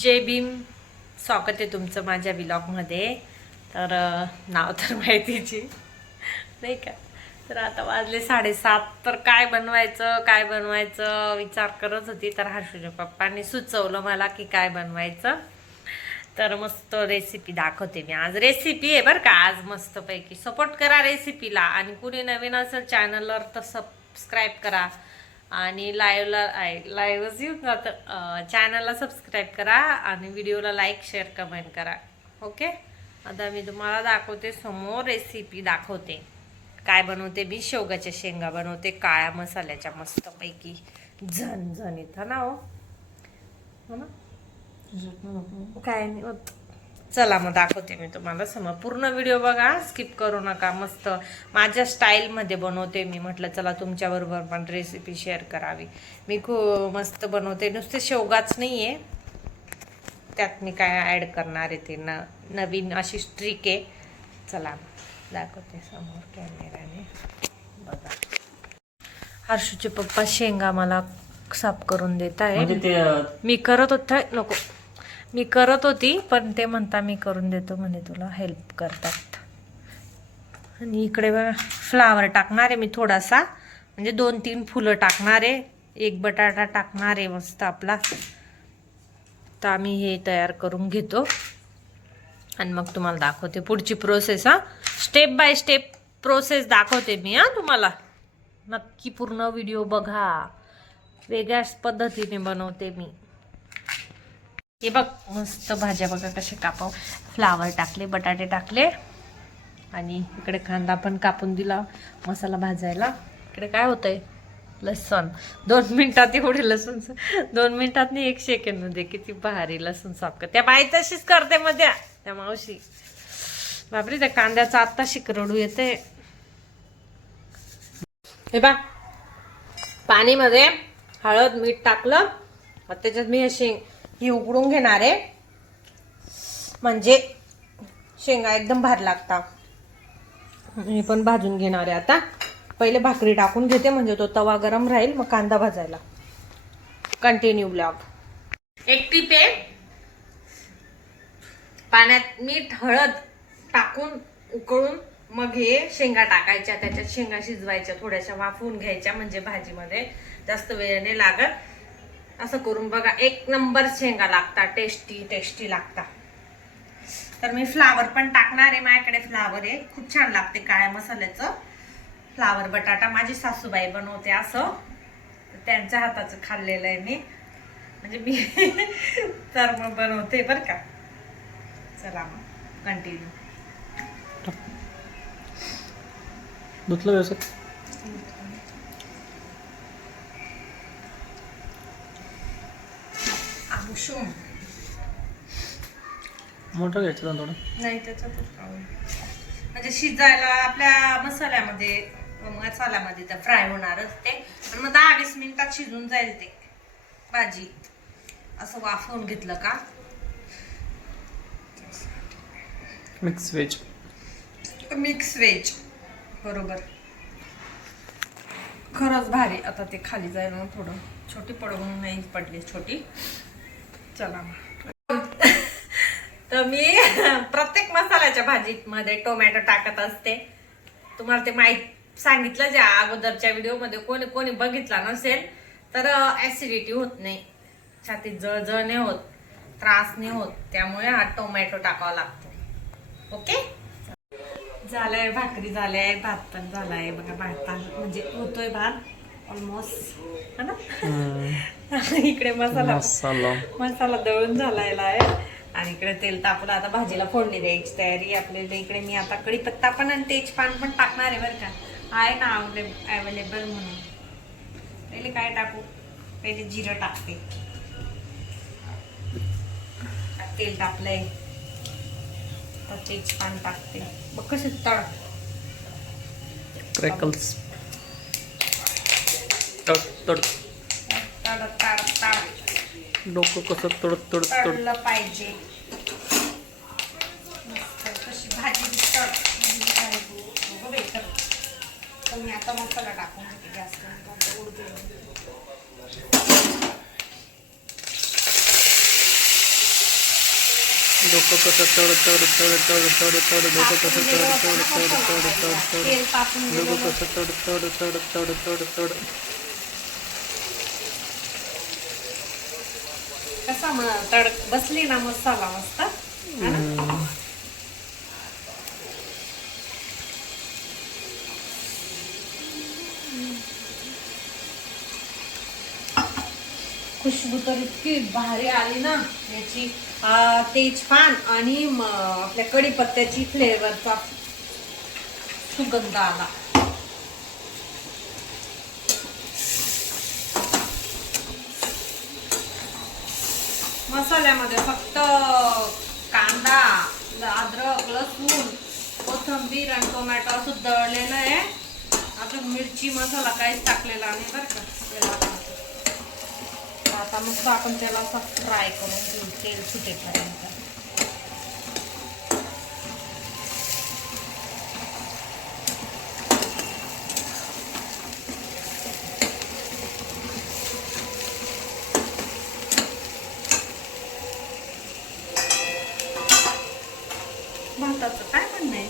जय भीम. स्वागत आहे तुमचं माझ्या व्लॉगमध्ये. तर नाव तर माहितीची नाही का. तर आता वाजले 7:30. तर काय बनवायचं विचार करत होती. तर हर्षूच्या पप्पांनी सुचवलं मला की काय बनवायचं. तर मस्त रेसिपी दाखवते मी आज. रेसिपी आहे बरं का आज मस्तपैकी. सपोर्ट करा रेसिपीला आणि कुणी नवीन असेल चॅनलवर तर सबस्क्राईब करा आणि लाईव्हच येऊन जातं. चॅनलला सबस्क्राईब करा आणि व्हिडिओला लाईक शेअर कमेंट करा. ओके. आता मी तुम्हाला दाखवते समोर रेसिपी दाखवते. काय बनवते मी. शेवगाच्या शेंगा बनवते काळ्या मसाल्याच्या मस्तपैकी झणझणीत. हा ना हो ना. काय नाही होत. चला मग दाखवते मी तुम्हाला समोर. पूर्ण व्हिडिओ बघा, स्किप करू नका. मस्त माझ्या स्टाईलमध्ये बनवते मी. म्हटलं चला तुमच्याबरोबर पण रेसिपी शेअर करावी. मी खूप मस्त बनवते. नुसते शेवगाच नाही आहे, त्यात मी काय ॲड करणार आहे ते नवीन अशी ट्रिक आहे. चला दाखवते समोर कॅमेराने. बघा हर्षूचे पप्पा शेंगा मला साफ करून देत आहे. मी करत होती पण ते म्हणता मी करून देतो म्हणे, तुला हेल्प करतात. आणि इकडे बघा फ्लावर टाकणार आहे मी थोडासा, म्हणजे 2-3 फुलं टाकणार आहे, 1 बटाटा टाकणार आहे मस्त आपला. तर आम्ही हे तयार करून घेतो आणि मग तुम्हाला दाखवते पुढची process. Step by step process दाखवते मी तुम्हाला. नक्की पूर्ण व्हिडिओ बघा. वेगळ्याच पद्धतीने बनवते मी. हे बघ मस्त भाज्या बघा कसे कापाव. फ्लावर टाकले, बटाटे टाकले आणि इकडे कांदा पण कापून दिला मसाला भाजायला. इकडे काय होतंय, लसूण. 2 मिनिटात एवढे लसूण, 2 मिनिटात नाही 1 सेकंडमध्ये किती भारी लसूण साफ कर. त्या बाई तशीच करते मध्ये त्या मावशी. बापरे त्या कांद्याचा आत्ता शिकरडू येते. हे बा पाणीमध्ये हळद मीठ टाकलं. त्याच्यात मी ही उकडून घेणार आहे, म्हणजे शेंगा एकदम भारी लागतात. हे पण भाजून घेणार आहे आता. पहिले भाकरी टाकून घेते म्हणजे तो तवा गरम राहील मग कांदा भाजायला. Continue blog. एक टीप आहे, पाण्यात मीठ हळद टाकून उकळून मग हे शेंगा टाकायच्या, त्याच्यात शेंगा शिजवायच्या, थोड्याशा वाफवून घ्यायच्या म्हणजे भाजीमध्ये जास्त वेळ नाही लागत. असं करून बघा, 1 नंबर शेंगा लागतात. टेस्टी लागतात. तर मी फ्लावर पण टाकणार आहे. माझ्याकडे फ्लावर आहे, खूप छान लागते काळ्या मसाल्याचं फ्लावर बटाटा. माझी सासूबाई बनवते असं, त्यांच्या हाताचं खाल्लेलं आहे मी, म्हणजे मी तर मग बनवते बरं का. चला मग कंटिन्यू. धुतलं व्यवस्थित. मोठं घ्यायचं थोडं. नाही त्याच्यातच म्हणजे शिजायला आपल्या मसाल्यामध्ये तर फ्राय होणारच ते. पण मग 10-20 मिनिटात शिजून जाईल ते भाजी. असं वाफवून घेतलं का. मिक्स व्हेज बरोबर. खरंच भारी. आता ते खाली जाईल मग थोडं छोटी पडवून नाही पडली छोटी. चला तर मी प्रत्येक मसाल्याच्या भाजीत मध्ये टोमॅटो टाकत असते. तुम्हाला ते माहीत सांगितलं ज्या अगोदरच्या व्हिडिओमध्ये. कोणी बघितला नसेल तर ऍसिडिटी होत नाही, छातीत जळजळ नाही होत, त्रास नाही होत, त्यामुळे हा टोमॅटो टाकावा लागतो. ओके. झालंय, भाकरी झाल्या, भात पण झालाय बघा. भात म्हणजे होतोय भात ऑलमोस्ट, है ना. इकडे मसाला दळून झालायला आहे आणि इकडे तेल तापलं. आता भाजीला फोडणी द्यायची तयारी आपल्याला. इकडे मी आता कढीपत्ता पण आणि तेजपान पण टाकणार आहे बरं का. आहे ना अवेलेबल म्हणून. पहिले काय टाकू, पहिले जिरं टाकते. तेल टाकलंय तर तेजपान टाकते. मग कसे क्रॅकल्स. डोकं कसं तळलं पाहिजे. कशी भाजी मी आता मसाला टाकून घेते गॅस. उडते. डोकं कसं चढ चढ चढ चढ चढ चढ डोकं कसं चढ चढ चढ चढ चढ चढ तेल तापून डोकं गेलेलं. कसं चढ चढ चढ चढ चढ चढ. कसा तडक बसली ना मसाला मस्त है ना? खुशबू तर इतकी भारी आली ना याची, तेजपान आणि आपल्या कढीपत्त्याची फ्लेवरचा सुगंध आला. मसाल्यामध्ये फक्त कांदा, अद्रक, लसूण, कोथिंबीर आणि टोमॅटो असं दळलेलं आहे. अजून मिरची मसाला काहीच टाकलेला नाही बरं का. आता मस्त आपण त्याला असं फ्राय करून घेऊ तेल सुटेपर्यंत. भाताचं काय म्हणणं आहे?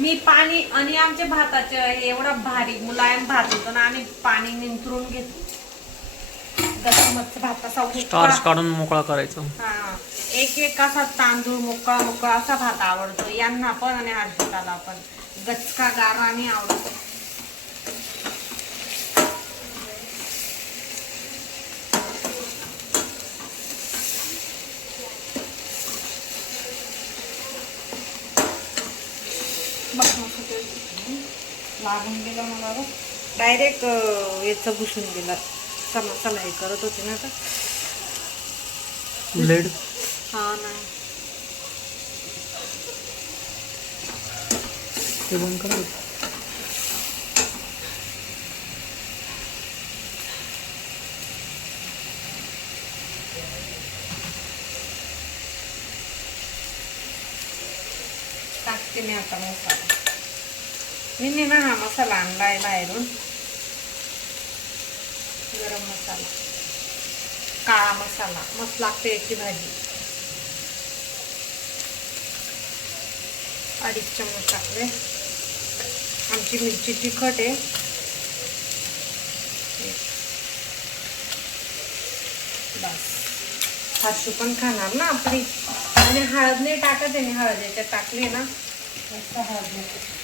मी पाणी आणि आमच्या भाताचे एवढा भारी मुलायम भात होतो ना, आम्ही पाणी निंतरून घेतो. भात असा स्टार्च काढून मोकळा करायचा. हा, एक असा तांदूळ मोकळा मोकळा असा भात आवडतो यांना पण आणि हर्षिताला पण. गचका गारा नाही आवडतो. लागून गेला मला डायरेक्ट याचं घुसून गेला. मसाला हे करत होते ना आता. ब्लेड हा नाही ते बंद करा. टाकते मी आता मसाला. मी ना हा मसाला आणलाय बाहेरून. गरम मसाला, काळा मसाला मस्त लागते याची भाजी. 2.5 चमच टाकले. आमची मिरची तिखट आहे. बस, हर्षू पण खाणार ना आपली. आणि हळद नाही टाकत आहे. हळद याच्यात टाकली ना मस्त हळद नाही.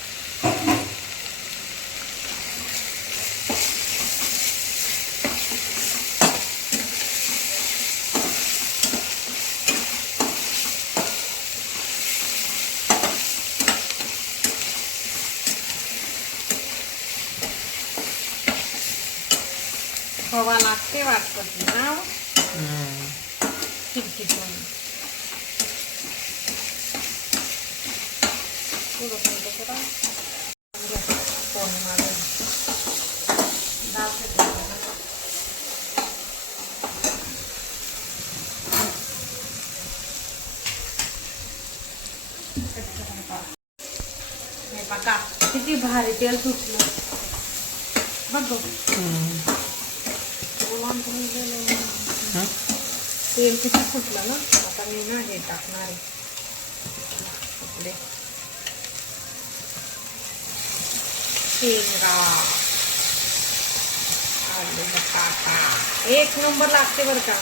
हवा लागते वाटत ना खिडकीतून. बघा किती भारी तेल सुटलं बघ. तेल किती फुटलं ना. आता मी ना हे टाकणार आहे आपले शेंगा, आलू बटाटा. एक नंबर लागते बरं का.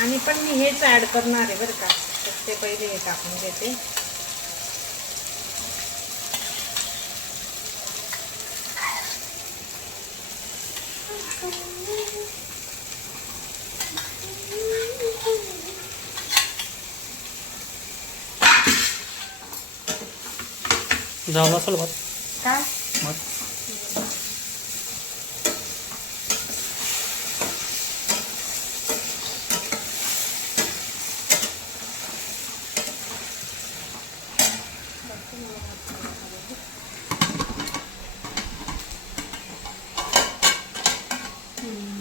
आणि पण मी हेच ऍड करणार आहे बरं का. ते पहिले हे टाकून घेते. झाला असेल भात काय भात.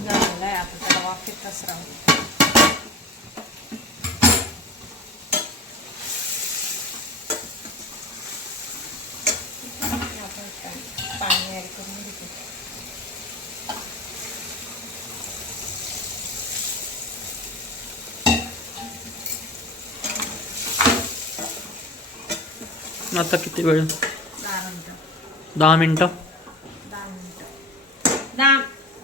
झालेलं आहे. आता त्याला वाफेतच राहू. पाणी ऍड करून घेते. आता किती वेळ? 10 मिनिटं 10 मिनिटं. 10 मिनिटं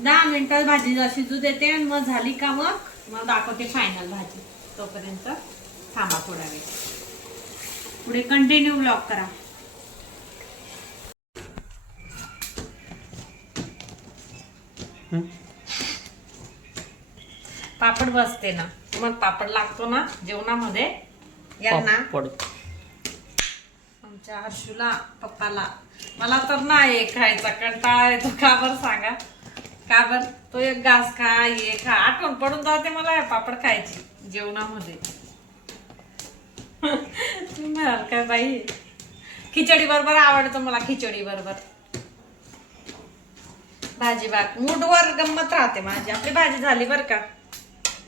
10 मिनिटात भाजी शिजू देते आणि मग झाली का मग दाखवते फायनल भाजी. तोपर्यंत थांबा थोडा वेळ. पुढे कंटिन्यू ब्लॉग करा. पापड बसते ना, मग पापड लागतो ना जेवणामध्ये यांना. पापड. आमच्या हर्षूला पप्पाला. मला तर नाही खायचा कंटाळा येतो. का बरं सांगा? का बरं? तो एक घास खा, हे खा, आठवण पडून जाते मला हे पापड खायची जेवणामध्ये. तुम्ही म्हणाल काय बाई, खिचडी बरोबर आवडतं मला. खिचडी बरोबर भाजी भात मूडवर गंमत राहते माझी. आपली भाजी झाली बरं का.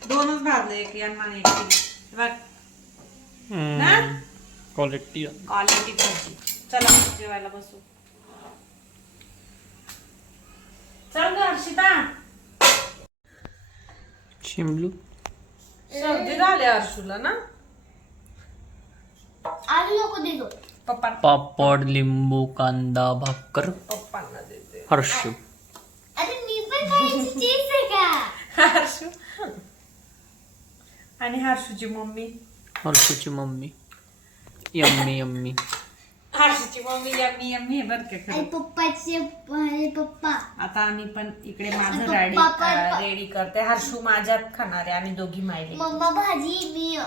2च भाजले, एक यांना एक केली बघ ना. क्वालिटी. क्वालिटी भाजी. चला जेवायला बसू. चल ग हर्षिता. शिमलू. सर्दी झाली हर्षूला ना. आलू नको देतो. पप्पा पापड, लिंबू, कांदा, भाकर. पप्पांना देते. हर्षू. अरे मी पण खायची चीज आहे का? हर्षू आणि हर्षूची मम्मी. हर्षूची मम्मी. Yummy yummy. हर्षूची मम्मी यम्मी यम्मी हे बरं का आणि खरं. पप्पाचे पप्पा. आता आम्ही पण इकडे माझं पप्पा रेडी करते. हर्षू माझ्यात खाणार आहे. आम्ही दोघी मायले. मम्मा भाजी, मी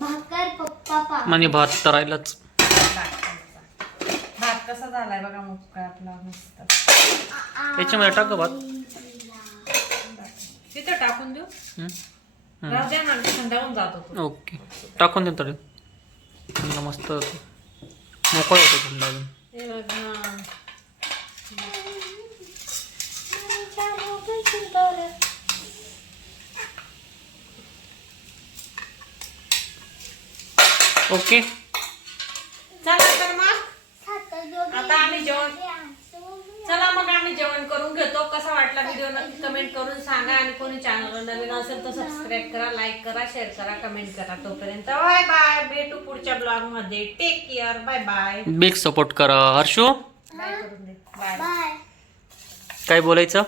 भाकर, पप्पा पापड. म्हणजे भात तरायलाच. भात कसा झालाय बघा मुक्का आपला मस्त. याच्यामध्ये टाक गं भात. तिथं टाकून देऊ. हम्म. राहू द्या ना, थंडावून जातो तो. ओके. टाकून दे तरी. मस्त होतो. मोकळं होतो थंड अजून. हे बघ ना. ओके. चला तर मग आता आम्ही चला मग आम्ही जेवण करून घेतो. कसा वाटला व्हिडिओ नक्की कमेंट करून सांगा. आणि कोणी चॅनलवर नवीन असेल तर सबस्क्राईब करा, लाईक करा, शेअर करा, कमेंट करा. तोपर्यंत बाय बाय. भेटू पुढच्या ब्लॉग मध्ये. Take care. Bye bye. Big support करा. हर्षू बाय करून दे. बाय. बाय. काय बोलायचं?